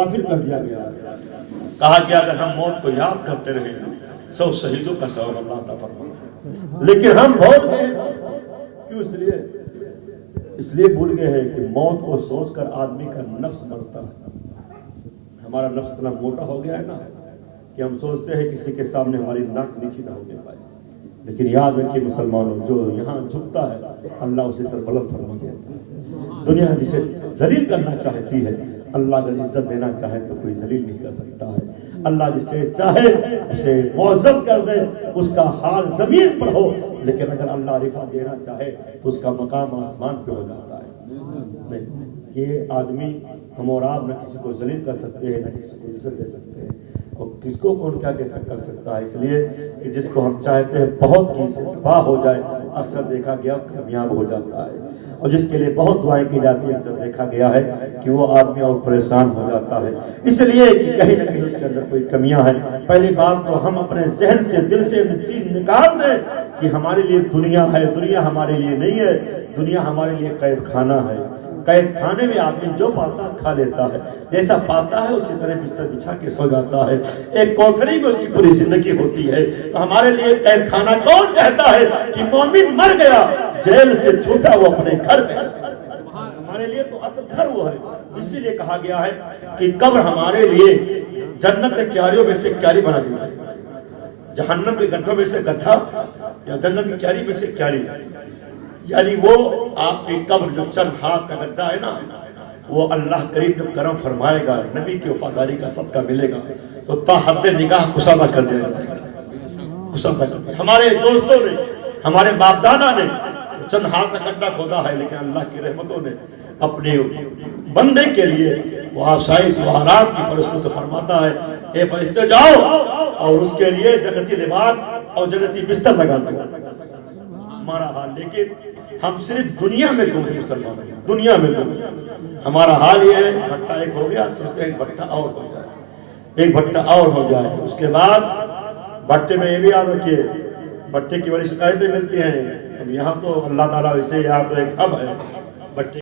غافل کر دیا گیا ہے۔ کہا کہ اگر ہم موت کو یاد کرتے رہے 100 شہیدوں کا ثواب اللہ عطا فرمائے، لیکن ہم بھول گئے کیوں؟ اس لیے بھول گئے ہیں کہ موت کو سوچ کر آدمی کا نفس مرتا ہے۔ ہمارا نفس اتنا موٹا ہو گیا ہے نا کہ ہم سوچتے ہیں کسی کے سامنے ہماری ناک نیچی نہ ہونے پائے، لیکن یاد رکھیے مسلمانوں، جو یہاں جھکتا ہے اللہ اسے سر بلند فرما دیتا ہے۔ دنیا جسے ذلیل کرنا چاہتی ہے، اللہ اگر عزت دینا چاہے تو کوئی ذلیل نہیں کر سکتا ہے۔ اللہ جسے چاہے اسے معزز کر دے، اس کا حال زمین پر ہو، لیکن اگر اللہ رفعت دینا چاہے تو اس کا مقام آسمان پہ ہو جاتا ہے۔ نہیں، یہ آدمی ہم اور آپ نہ کسی کو ذلیل کر سکتے ہیں، نہ کسی کو عزت دے سکتے ہیں، اور کس کو کون کیا کر سکتا ہے۔ اس لیے کہ جس کو ہم چاہتے ہیں بہت کی سے تباہ ہو جائے، اکثر دیکھا گیا کامیاب ہو جاتا ہے، اور جس کے لیے بہت دعائیں کی جاتی ہیں اکثر دیکھا گیا ہے کہ وہ آدمی اور پریشان ہو جاتا ہے۔ اس لیے کہ کہیں نہ کہیں اس کے اندر کوئی کمیاں ہیں۔ پہلی بات تو ہم اپنے ذہن سے، دل سے چیز نکال دیں کہ ہمارے لیے دنیا ہے، دنیا ہمارے لیے نہیں ہے، دنیا ہمارے لیے قید خانہ ہے۔ قید خانے میں آدمی جو پاتا کھا لیتا ہے، جیسا پاتا ہے اسی طرح بستر بچھا کے سو جاتا ہے۔ ایک کوٹھری میں اس کی پوری زندگی ہوتی ہے۔ تو ہمارے لیے قید خانہ کون کہتا ہے کہ مومن مر گیا جیل سے چھوٹا وہ اپنے گھر میں، ہمارے لیے تو اصل گھر وہ ہے۔ اسی لیے کہا گیا ہے کہ قبر ہمارے لیے جنت کے کیاریوں میں سے کیاری بنا دی ہے، جہنم کے گڈھوں میں سے گڈھا یا جنت کی کیاری میں سے کیاری، یعنی وہ آپ کی قبر جو چند ہاتھ کا گڈھا ہے نا، وہ اللہ کریم جب کرم فرمائے گا، نبی کی وفاداری کا صدقہ ملے گا تو تا حد نگاہ کشادہ کر دے گا، کشادہ کر دے گا۔ ہمارے دوستوں نے، ہمارے باپ دادا نے چند ہاتھ کا گڈھا کھودا ہے، لیکن اللہ کی رحمتوں نے اپنے بندے کے لیے وہ آسائش و آرام کی فرشتوں سے فرماتا ہے، اے فرشتے جاؤ اور اس کے لیے جنتی لباس اور جنتی بستر لگا دو۔ ہمارا حال، لیکن ہم صرف دنیا میں گم ہیں مسلمان، دنیا میں گم ہیں۔ ہمارا حال یہ ہے، بھٹا ایک ہو گیا، سوچتے ایک بھٹا اور ہو جائے، ایک بھٹا اور ہو جائے۔ اس کے بعد بھٹے میں یہ بھی یاد رکھیے، بھٹے کی بڑی شکایتیں ملتی ہیں۔ اب یہاں تو اللہ تعالیٰ ویسے یہاں تو ایک ہب ہے،